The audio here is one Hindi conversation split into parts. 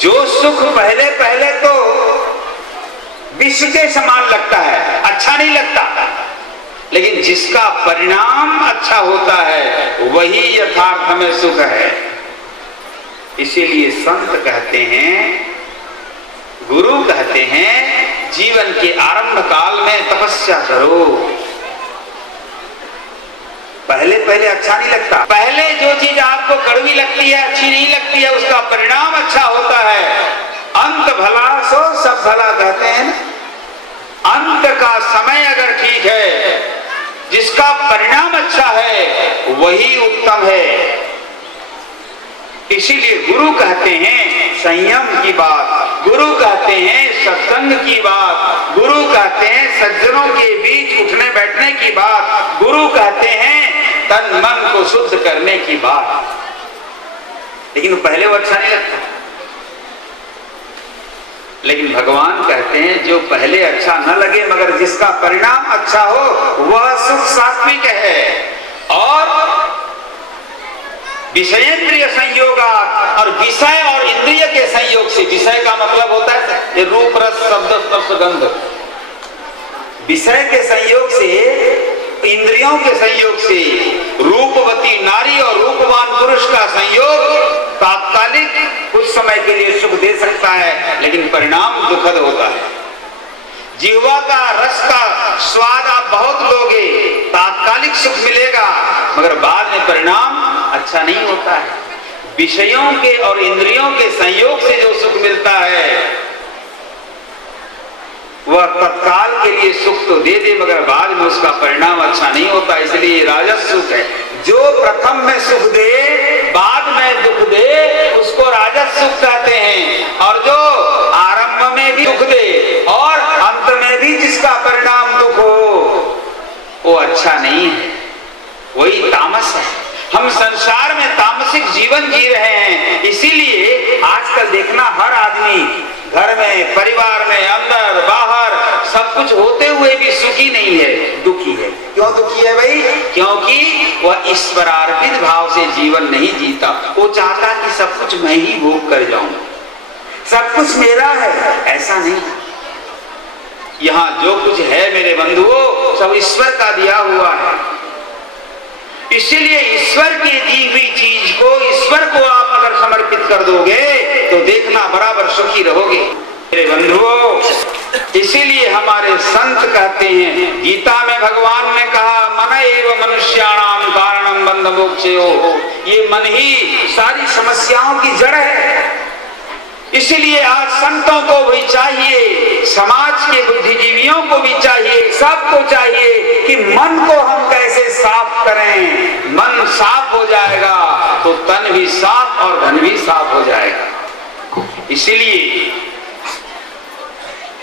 जो सुख पहले पहले तो विष के समान लगता है, अच्छा नहीं लगता, लेकिन जिसका परिणाम अच्छा होता है वही यथार्थ में सुख है। इसीलिए संत कहते हैं, गुरु कहते हैं, जीवन के आरंभ काल में तपस्या करो। पहले पहले अच्छा नहीं लगता, पहले जो चीज आपको कड़वी लगती है, अच्छी नहीं लगती है, उसका परिणाम अच्छा होता है। अंत भला सो सब भला कहते हैं ना। अंत का समय अगर ठीक है, जिसका परिणाम अच्छा है वही उत्तम है। इसीलिए गुरु कहते हैं संयम की बात, गुरु कहते हैं सत्संग की बात, गुरु कहते हैं सज्जनों के बीच उठने बैठने की बात, गुरु कहते हैं तन मन को शुद्ध करने की बात। लेकिन पहले वो अच्छा नहीं लगता, लेकिन भगवान कहते हैं जो पहले अच्छा न लगे मगर जिसका परिणाम अच्छा हो वह सुख सात्विक है। और विषयेंद्रिय संयोगा, और विषय और इंद्रिय के संयोग से, विषय का मतलब होता है ये रूप रस शब्द स्पर्श गंध, विषय के संयोग से, इंद्रियों के संयोग से रूपवती नारी और रूपवान पुरुष का संयोग तात्कालिक कुछ समय के लिए सुख दे सकता है, लेकिन परिणाम दुखद होता है। जीवा का रस का स्वाद आप बहुत लोगे, तात्कालिक सुख मिलेगा, मगर बाद में परिणाम अच्छा नहीं होता है। विषयों के और इंद्रियों के संयोग से जो सुख मिलता है वह तत्काल के लिए सुख तो दे दे, मगर बाद में उसका परिणाम अच्छा नहीं होता। इसलिए राजस सुख है। जो प्रथम में सुख दे बाद में दुख दे उसको राजस सुख कहते हैं, और जो आरंभ में भी दुख दे और अंत में भी जिसका परिणाम दुख हो वो अच्छा नहीं है, वही तामस है। हम संसार में तामसिक जीवन जी रहे हैं। इसीलिए आजकल देखना हर आदमी घर में, परिवार में, अंदर बाहर सब कुछ होते हुए भी सुखी नहीं है, दुखी है। क्यों दुखी है भाई? क्योंकि वह ईश्वरार्पित भाव से जीवन नहीं जीता। वो चाहता कि सब कुछ मैं ही भोग कर जाऊं, सब कुछ मेरा है। ऐसा नहीं, यहाँ जो कुछ है मेरे बंधुओं सब ईश्वर का दिया हुआ है। इसीलिए ईश्वर की दी हुई चीज को, ईश्वर को आप अगर समर्पित कर दोगे तो देखना बराबर सुखी रहोगे मेरे बंधुओं। इसीलिए हमारे संत कहते हैं, गीता में भगवान ने कहा मन एव मनुष्याणाम कारणम बंध मोक्षयोः, ये मन ही सारी समस्याओं की जड़ है। इसीलिए आज संतों को भी चाहिए, समाज के बुद्धिजीवियों को भी चाहिए, सबको चाहिए कि मन को हम कैसे साफ करें। मन साफ हो जाएगा तो तन भी साफ और धन भी साफ हो जाएगा। इसीलिए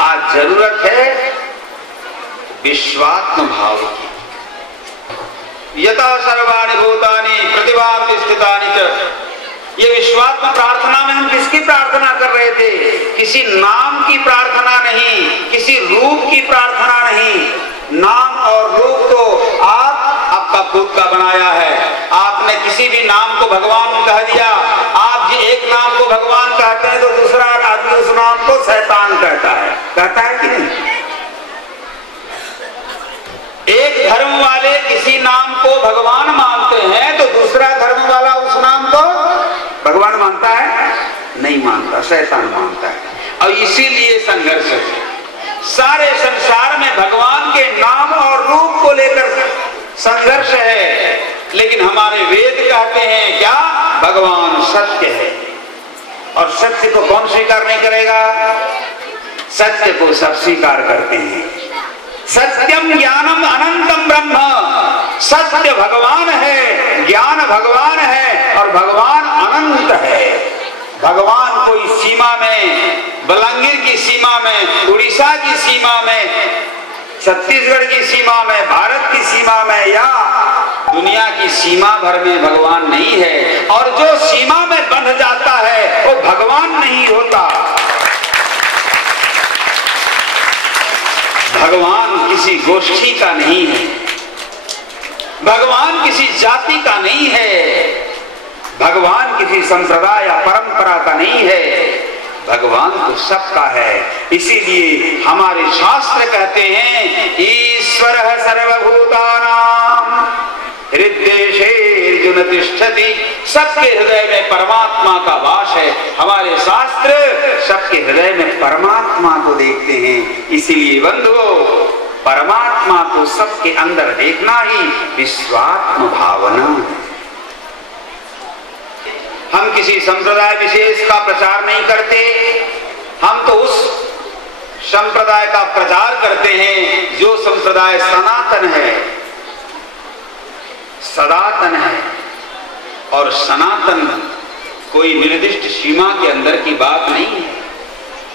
आज जरूरत है विश्वात्म भाव की। यथा सर्वाणि भूतानि प्रतिभान्ति स्थितानि च, ये विश्वात्म प्रार्थना में हम किसकी प्रार्थना कर रहे थे? किसी नाम की प्रार्थना नहीं, किसी रूप की प्रार्थना नहीं। नाम और रूप तो आपका खुद का बनाया है। आपने किसी भी नाम को भगवान कह दिया। आप जी एक नाम को भगवान कहते हैं तो दूसरा आदमी उस नाम को शैतान कहता है कि नहीं? एक धर्म वाले किसी नाम को भगवान मानते हैं तो दूसरा धर्म वाला उस नाम को भगवान मानता है? नहीं मानता, शैतान मानता है। और इसीलिए संघर्ष है। सारे संसार में भगवान के नाम और रूप को लेकर संघर्ष है, लेकिन हमारे वेद कहते हैं क्या? भगवान सत्य है। और सत्य को कौन स्वीकार नहीं करेगा? सत्य को सब स्वीकार करते हैं। सत्यम ज्ञानम अनंतम ब्रह्म, सत्य भगवान है, ज्ञान भगवान है और भगवान अनंत है। भगवान कोई सीमा में, बलांगीर की सीमा में, उड़ीसा की सीमा में, छत्तीसगढ़ की सीमा में, भारत की सीमा में या दुनिया की सीमा भर में भगवान नहीं है। और जो सीमा में बंध जाता है वो भगवान नहीं होता। भगवान किसी गोष्ठी का नहीं है, भगवान किसी जाति का नहीं है, भगवान किसी संप्रदाय या परंपरा का नहीं है। भगवान तो सबका है। इसीलिए हमारे शास्त्र कहते हैं ईश्वरः सर्वभूतानां हृदयेषु तिष्ठति, सबके हृदय में परमात्मा का वास है। हमारे शास्त्र सबके हृदय में परमात्मा को देखते हैं। इसीलिए बंधुओं, परमात्मा को सबके अंदर देखना ही विश्वात्म भावना है। हम किसी संप्रदाय विशेष का प्रचार नहीं करते, हम तो उस संप्रदाय का प्रचार करते हैं जो संप्रदाय सनातन है, सनातन है। और सनातन कोई निर्दिष्ट सीमा के अंदर की बात नहीं है।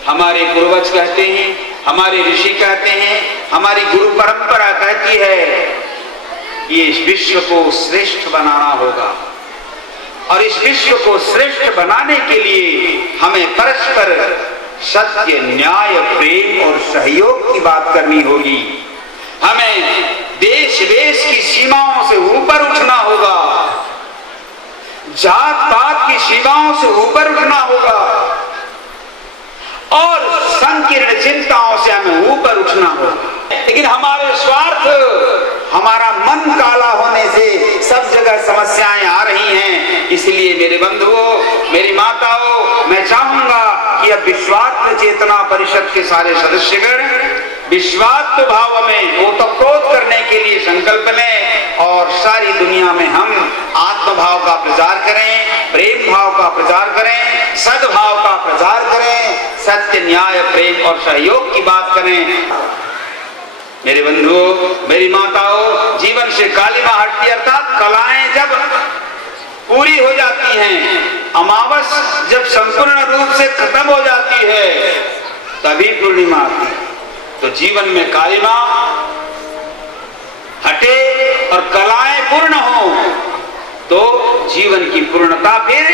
हमारे पूर्वज कहते हैं, हमारे ऋषि कहते हैं, हमारी गुरु परंपरा कहती है ये इस विश्व को श्रेष्ठ बनाना होगा। और इस विश्व को श्रेष्ठ बनाने के लिए हमें परस्पर सत्य, न्याय, प्रेम और सहयोग की बात करनी होगी। हमें देश वेश की सीमाओं से ऊपर उठना होगा, जात पात की सीमाओं से ऊपर उठना होगा और संकीर्ण चिंताओं से हमें ऊपर उठना होगा। लेकिन हमारे स्वार्थ, हमारा मन काला होने से सब जगह समस्याएं आ रही हैं। इसलिए मेरे बंधुओं, मेरी माताओं, मैं चाहूंगा कि अब विश्वात्म चेतना परिषद के सारे सदस्यगण विश्वात्म भाव में ओतप्रोत करने के लिए संकल्प लें और सारी दुनिया में हम आत्मभाव का प्रचार करें, प्रेम भाव का प्रचार करें, सद्भाव का प्रचार करें, सत्य, न्याय, प्रेम और सहयोग की बात करें। मेरे बंधुओं, मेरी माताओं, जीवन से कालिमा हटती अर्थात कलाएं जब पूरी हो जाती हैं, अमावस जब संपूर्ण रूप से खत्म हो जाती है, तभी पूर्णिमा आती है। तो जीवन में कालिमा हटे और कलाएं पूर्ण हो तो जीवन की पूर्णता फिर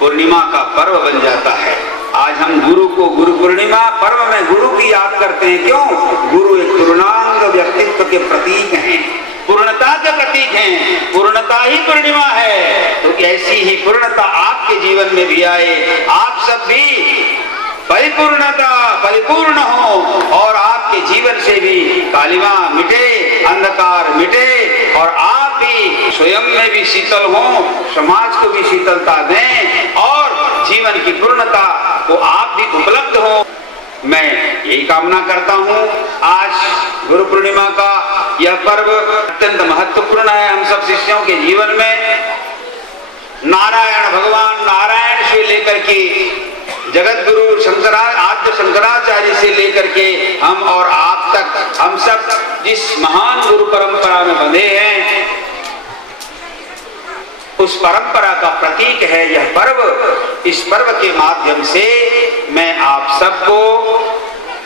पूर्णिमा का पर्व बन जाता है। आज हम गुरु को गुरु पूर्णिमा पर्व में गुरु की याद करते हैं। क्यों? गुरु एक पूर्णांग व्यक्तित्व के प्रतीक हैं, पूर्णता के प्रतीक हैं। पूर्णता ही पूर्णिमा है। तो ऐसी ही पूर्णता आपके जीवन में भी आए, आप सब भी परिपूर्णता परिपूर्ण हो और आपके जीवन से भी कालिमा मिटे, अंधकार मिटे और आप भी स्वयं में भी शीतल हो, समाज को भी शीतलता दें और जीवन की पूर्णता को आप भी उपलब्ध हो। मैं यही कामना करता हूँ। आज गुरु पूर्णिमा का यह पर्व अत्यंत महत्वपूर्ण है हम सब शिष्यों के जीवन में। नारायण भगवान नारायण से लेकर के जगत गुरु आद्य शंकराचार्य से लेकर के हम और आप तक, हम सब जिस महान गुरु परंपरा में बंधे हैं, उस परंपरा का प्रतीक है यह पर्व। इस पर्व के माध्यम से मैं आप सबको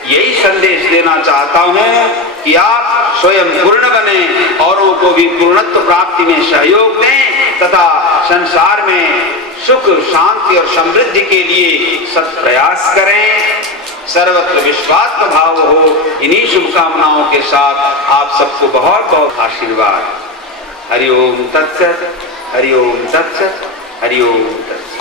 यही संदेश देना चाहता हूं कि आप स्वयं पूर्ण बने, औरों को भी पूर्णत्व प्राप्ति में सहयोग दें तथा संसार में सुख, शांति और समृद्धि के लिए सत प्रयास करें। सर्वत्र विश्वात्म भाव हो। इन्हीं शुभकामनाओं के साथ आप सबको बहुत बहुत आशीर्वाद। हरि ओम तत्सत, हरि ओम तत्सत, हरि ओम तत्सत।